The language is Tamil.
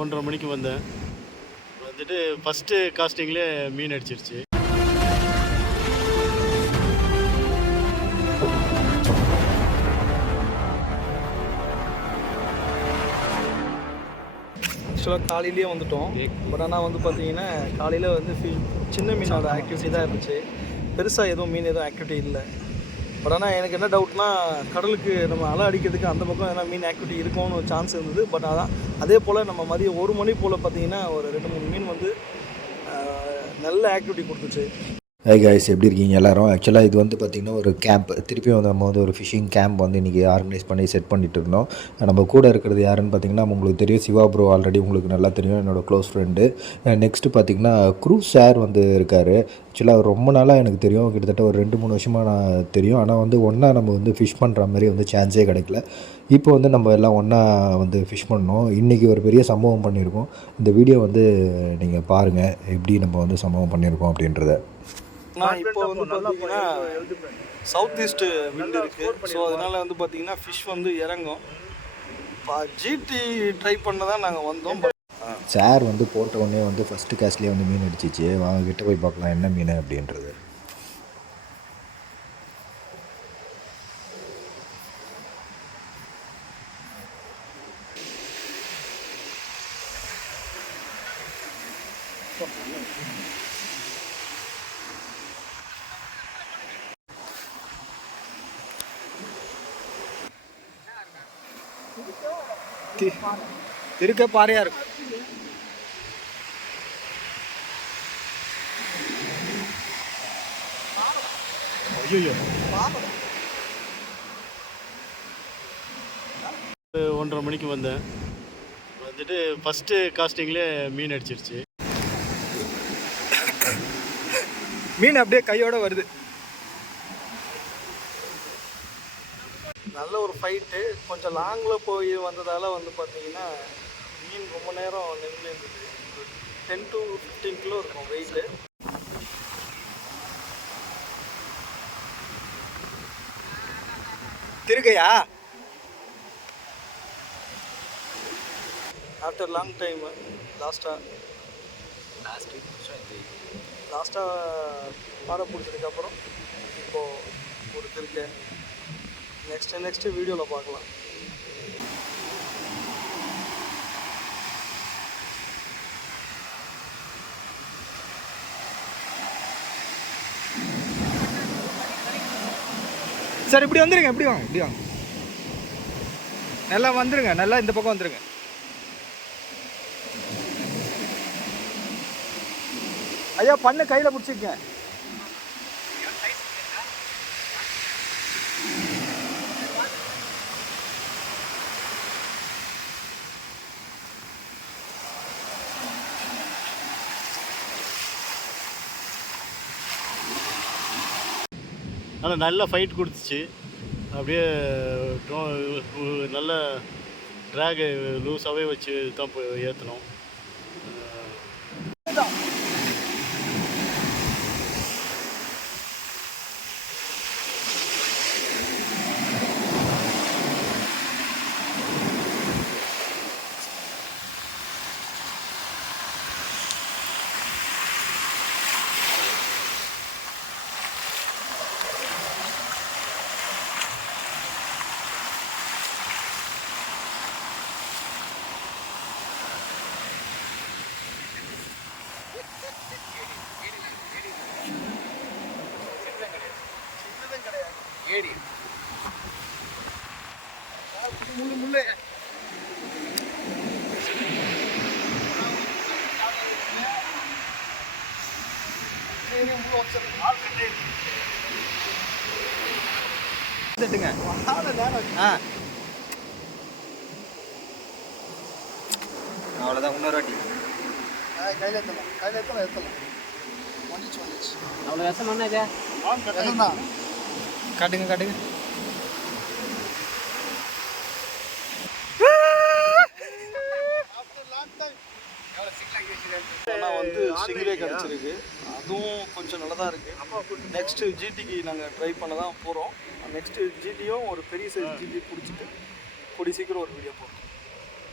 1:30 மணிக்கு வந்தேன். வந்துட்டு ஃபஸ்ட்டு காஸ்டிங்லேயே மீன் அடிச்சிருச்சு. ஆக்சுவலாக காலையிலேயே வந்துவிட்டோம். பட் ஆனால் வந்து பார்த்தீங்கன்னா காலையில் வந்து சின்ன மீனோட ஆக்டிவிட்டி தான் இருந்துச்சு. பெருசாக எதுவும் மீன் எதுவும் ஆக்டிவிட்டி இல்லை. பட் ஆனால் எனக்கு என்ன டவுட்னா, கடலுக்கு நம்ம அலை அடிக்கிறதுக்கு அந்த பக்கம் எதனா மீன் ஆக்டிவிட்டி இருக்கும்னு ஒரு சான்ஸ் இருந்தது. பட் அதான் அதே போல் நம்ம மதியம் 1 மணி போல் பார்த்தீங்கன்னா ஒரு 2-3 மீன் வந்து நல்ல ஆக்டிவிட்டி கொடுத்துச்சு. ஹை காய்ஸ், எப்படி இருக்கீங்க எல்லோரும்? ஆக்சுவலாக இது வந்து பார்த்திங்கன்னா ஒரு கேம்ப், திருப்பி வந்து நம்ம வந்து ஒரு ஃபிஷிங் கேம்ப் வந்து இன்றைக்கி ஆர்கனைஸ் பண்ணி செட் பண்ணிகிட்டு இருந்தோம். நம்ம கூட இருக்கிறது யாருன்னு பார்த்திங்கன்னா உங்களுக்கு தெரியும், சிவா ப்ரோ ஆல்ரெடி உங்களுக்கு நல்லா தெரியும், என்னோடய க்ளோஸ் ஃப்ரெண்டு. நெக்ஸ்ட்டு பார்த்திங்கன்னா க்ரூஸ் சார் வந்து இருக்கார். ஆக்சுவலாக ரொம்ப நாளாக எனக்கு தெரியும், கிட்டத்தட்ட ஒரு 2-3 வருஷமாக நான் தெரியும். ஆனால் வந்து ஒன்றா நம்ம வந்து ஃபிஷ் பண்ணுற மாதிரி வந்து சான்ஸே கிடைக்கல. இப்போ வந்து நம்ம எல்லாம் ஒன்றா வந்து ஃபிஷ் பண்ணோம். இன்றைக்கி ஒரு பெரிய சம்பவம் பண்ணியிருக்கோம். இந்த வீடியோ வந்து நீங்கள் பாருங்கள், எப்படி நம்ம வந்து சம்பவம் பண்ணியிருக்கோம் அப்படின்றத. நான் இப்போ வந்து பார்த்தீங்கன்னா சவுத் ஈஸ்ட்டு விண்ட் இருக்குது. ஸோ அதனால் வந்து பார்த்தீங்கன்னா ஃபிஷ் வந்து இறங்கும். ஜிடி ட்ரை பண்ண தான் நாங்கள் வந்தோம். சார் வந்து போட்ட உடனே வந்து ஃபஸ்ட்டு கேஸ்ட்லேயே வந்து மீன் அடிச்சிச்சு. வாங்க கிட்ட போய் பார்க்கலாம் என்ன மீன் அப்படின்றது. இருக்க பாறையாக இருக்கும். ஐயோ, 1:30 மணிக்கு வந்தேன். வந்துட்டு ஃபஸ்ட்டு காஸ்டிங்லேயே மீன் அடிச்சிருச்சு. மீன் அப்படியே கையோடு வருது. நல்ல ஒரு ஃபைட்டு. கொஞ்சம் லாங்கில் போய் வந்ததால் வந்து பார்த்தீங்கன்னா மீன் ரொம்ப நேரம் நின்று இருந்தது. 10 to 15 கிலோ இருக்கும் வெயிட்டு. திருக்கையா ஆஃப்டர் லாங் டைம் லாஸ்ட்டாக பாறை பிடிச்சதுக்கப்புறம் இப்போது ஒரு திருக்கை. நெக்ஸ்ட்டு வீடியோவில் பார்க்கலாம். சார் இப்படி வந்துருங்க, இப்படி வாங்க. நல்லா வந்துருங்க, நல்லா இந்த பக்கம் வந்துருங்க. ஐயா பண்ணு கையில் பிடிச்சிக்கங்க. ஆனால் நல்ல ஃபைட் கொடுத்துச்சு. அப்படியே நல்ல ட்ராகு லூஸாகவே வச்சு தான் ஏற்றணும். ஏடி முள்ளு தட்டுங்க. அவ்வளோதான். இன்னொரு வாட்டி கையில் ஏற்றலாம். வந்துச்சு. அவ்வளோ விஷம் பண்ணாச்சா? காட்டுங்க. ஆனால் வந்து சிங்கிரே கிடச்சிருக்கு. அதுவும் கொஞ்சம் நல்லதாக இருக்குது. நெக்ஸ்ட்டு ஜிடிக்கு நாங்கள் ட்ரை பண்ண தான் போகிறோம். நெக்ஸ்ட்டு ஜிடியும் ஒரு பெரிய சைஸ் ஜிடி பிடிச்சிட்டு கூடிய சீக்கிரம் ஒரு வீடியோ போடுறோம்.